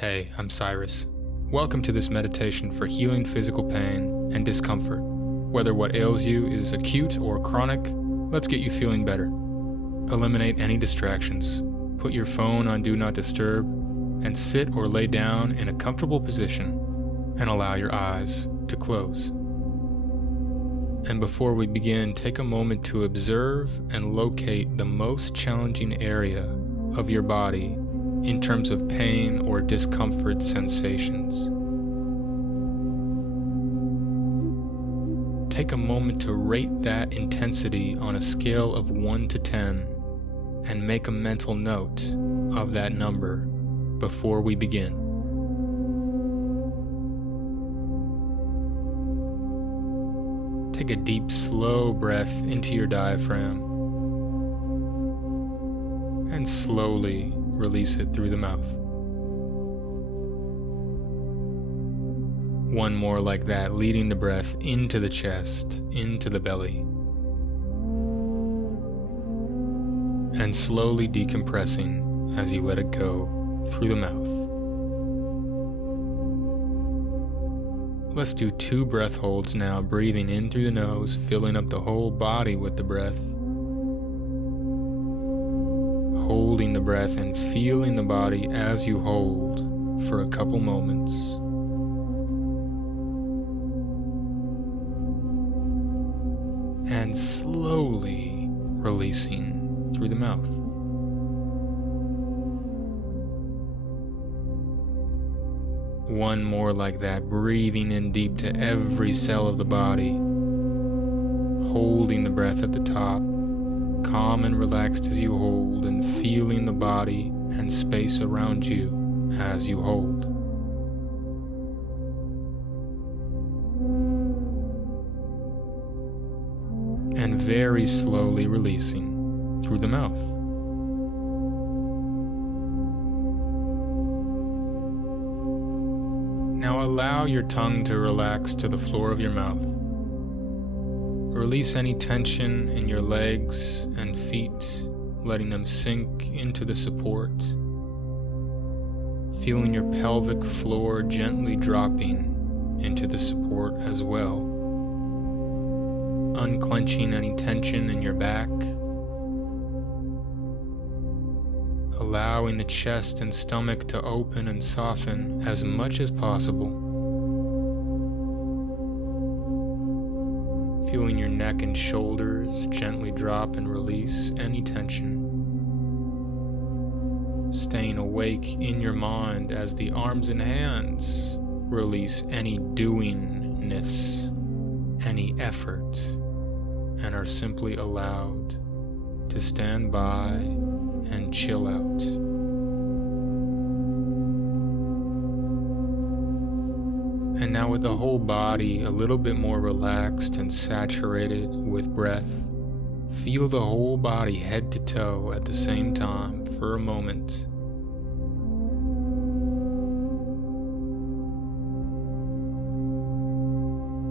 Hey, I'm Cyrus. Welcome to this meditation for healing physical pain and discomfort. Whether what ails you is acute or chronic, let's get you feeling better. Eliminate any distractions. Put your phone on Do Not Disturb and sit or lay down in a comfortable position and allow your eyes to close. And before we begin, take a moment to observe and locate the most challenging area of your body in terms of pain or discomfort sensations. Take a moment to rate that intensity on a scale of 1 to 10 and make a mental note of that number before we begin. Take a deep, slow breath into your diaphragm and slowly release it through the mouth. One more like that, leading the breath into the chest, into the belly, and slowly decompressing as you let it go through the mouth. Let's do 2 breath holds now, breathing in through the nose, filling up the whole body with the breath. Holding the breath and feeling the body as you hold for a couple moments. And slowly releasing through the mouth. One more like that, breathing in deep to every cell of the body. Holding the breath at the top. Calm and relaxed as you hold, and feeling the body and space around you as you hold. And very slowly releasing through the mouth. Now allow your tongue to relax to the floor of your mouth. Release any tension in your legs and feet, letting them sink into the support. Feeling your pelvic floor gently dropping into the support as well. Unclenching any tension in your back. Allowing the chest and stomach to open and soften as much as possible. Feeling your neck and shoulders gently drop and release any tension. Staying awake in your mind as the arms and hands release any doingness, any effort, and are simply allowed to stand by and chill out. And now with the whole body a little bit more relaxed and saturated with breath, feel the whole body head to toe at the same time for a moment.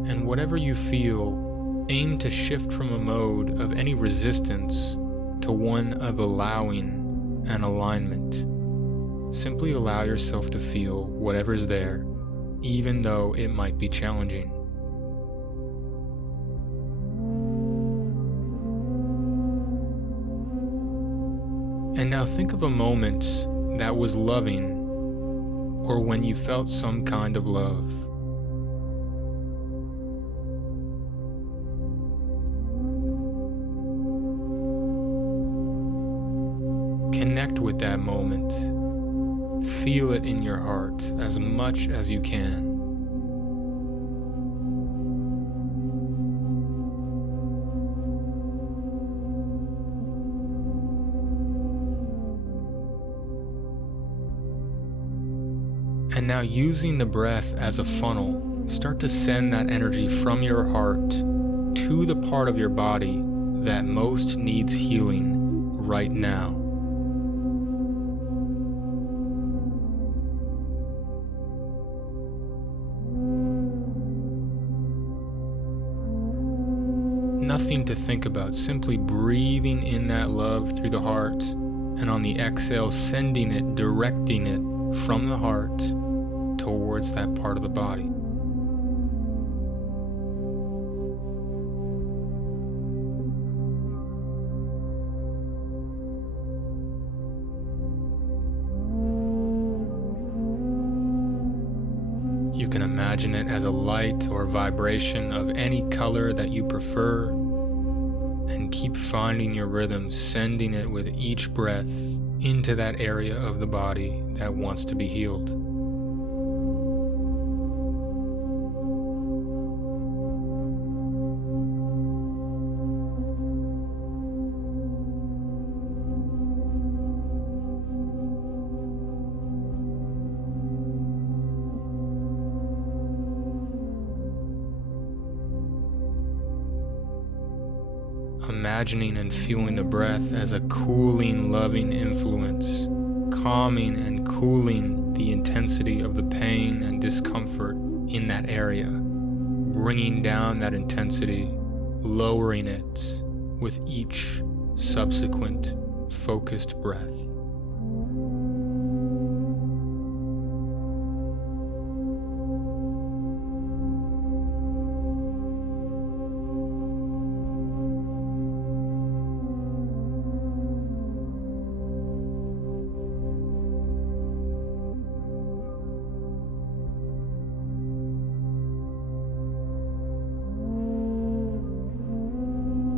And whatever you feel, aim to shift from a mode of any resistance to one of allowing and alignment. Simply allow yourself to feel whatever's there, even though it might be challenging. And now think of a moment that was loving, or when you felt some kind of love. Connect with that moment. Feel it in your heart as much as you can. And now, using the breath as a funnel, start to send that energy from your heart to the part of your body that most needs healing right now. Nothing to think about, simply breathing in that love through the heart, and on the exhale, sending it, directing it from the heart towards that part of the body. You can imagine it as a light or vibration of any color that you prefer, and keep finding your rhythm, sending it with each breath into that area of the body that wants to be healed. Imagining and feeling the breath as a cooling, loving influence, calming and cooling the intensity of the pain and discomfort in that area, bringing down that intensity, lowering it with each subsequent focused breath.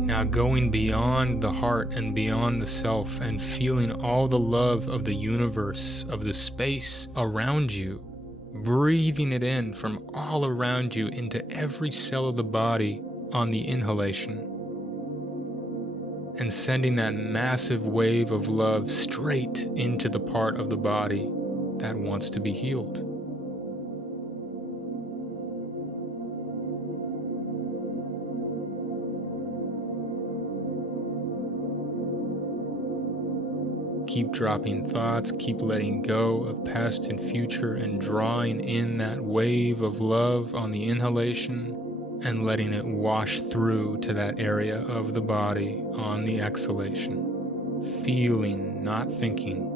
Now going beyond the heart and beyond the self and feeling all the love of the universe, of the space around you, breathing it in from all around you into every cell of the body on the inhalation, and sending that massive wave of love straight into the part of the body that wants to be healed. Keep dropping thoughts, keep letting go of past and future, and drawing in that wave of love on the inhalation and letting it wash through to that area of the body on the exhalation. Feeling, not thinking.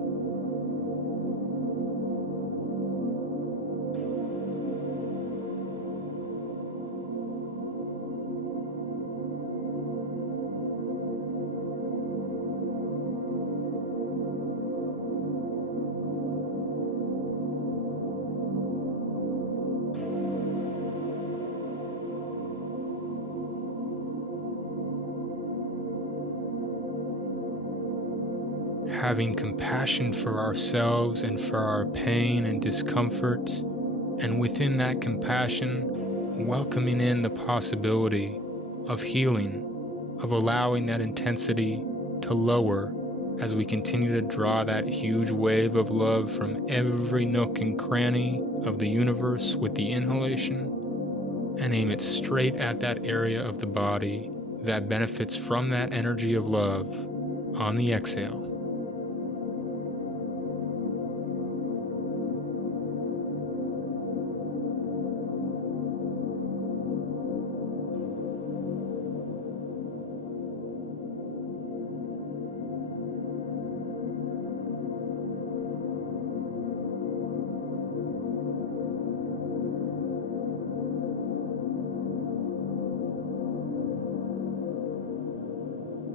Having compassion for ourselves and for our pain and discomfort, and within that compassion, welcoming in the possibility of healing, of allowing that intensity to lower as we continue to draw that huge wave of love from every nook and cranny of the universe with the inhalation, and aim it straight at that area of the body that benefits from that energy of love on the exhale.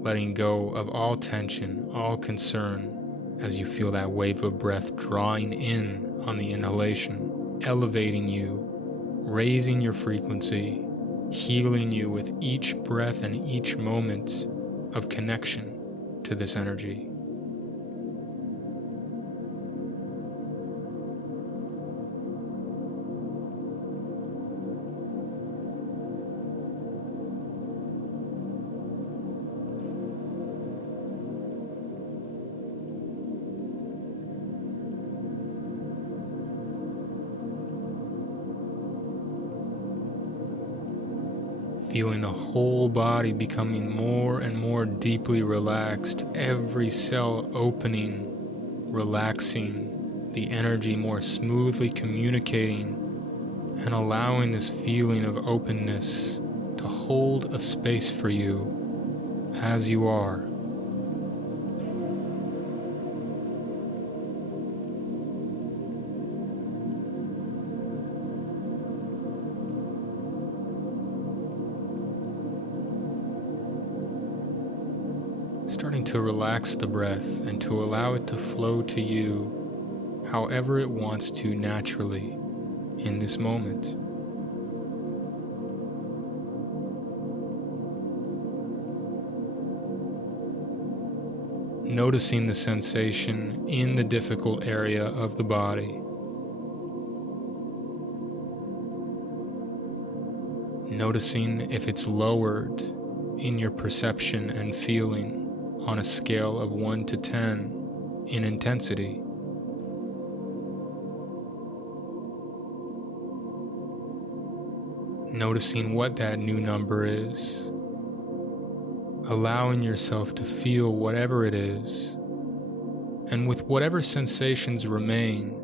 Letting go of all tension, all concern, as you feel that wave of breath drawing in on the inhalation, elevating you, raising your frequency, healing you with each breath and each moment of connection to this energy. Feeling the whole body becoming more and more deeply relaxed, every cell opening, relaxing, the energy more smoothly communicating, and allowing this feeling of openness to hold a space for you as you are. starting to relax the breath and to allow it to flow to you however it wants to naturally in this moment. Noticing the sensation in the difficult area of the body. Noticing if it's lowered in your perception and feeling on a scale of 1 to 10 in intensity. Noticing what that new number is. Allowing yourself to feel whatever it is. And with whatever sensations remain,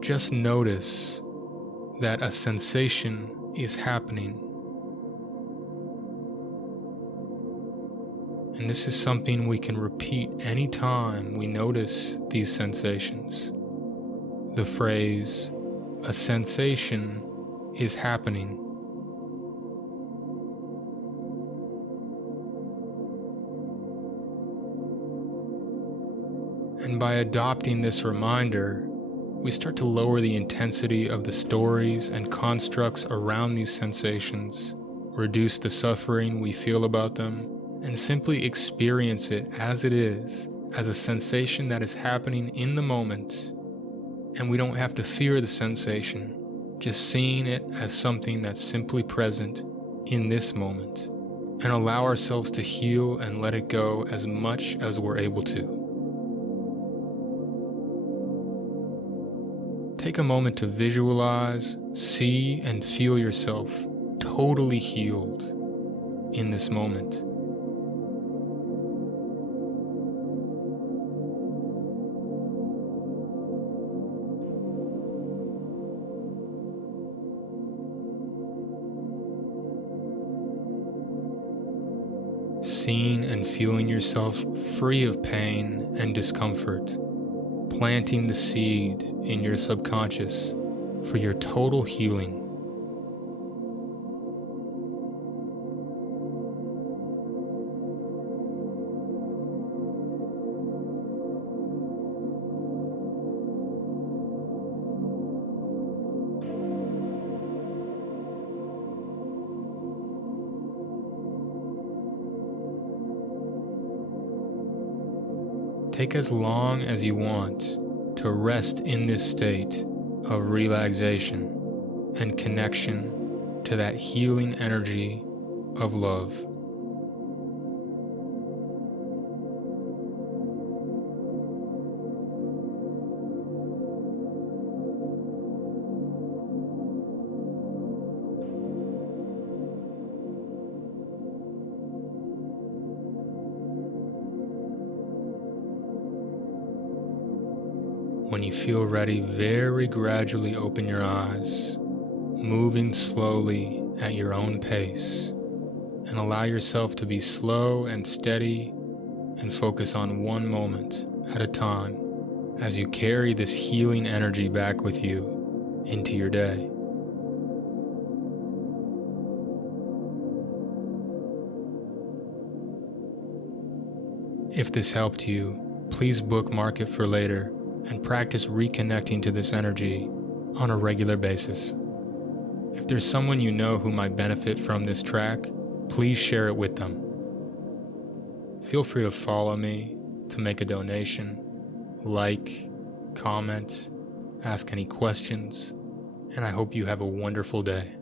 just notice that a sensation is happening. And this is something we can repeat anytime we notice these sensations. The phrase, "a sensation is happening." And by adopting this reminder, we start to lower the intensity of the stories and constructs around these sensations, reduce the suffering we feel about them, and simply experience it as it is, as a sensation that is happening in the moment. And we don't have to fear the sensation, just seeing it as something that's simply present in this moment, and allow ourselves to heal and let it go as much as we're able to. Take a moment to visualize, see, and feel yourself totally healed in this moment. Seeing and feeling yourself free of pain and discomfort, planting the seed in your subconscious for your total healing. Take as long as you want to rest in this state of relaxation and connection to that healing energy of love. When you feel ready, very gradually open your eyes, moving slowly at your own pace, and allow yourself to be slow and steady and focus on one moment at a time as you carry this healing energy back with you into your day. If this helped you, please bookmark it for later and practice reconnecting to this energy on a regular basis. If there's someone you know who might benefit from this track, please share it with them. Feel free to follow me, to make a donation, like, comment, ask any questions, and I hope you have a wonderful day.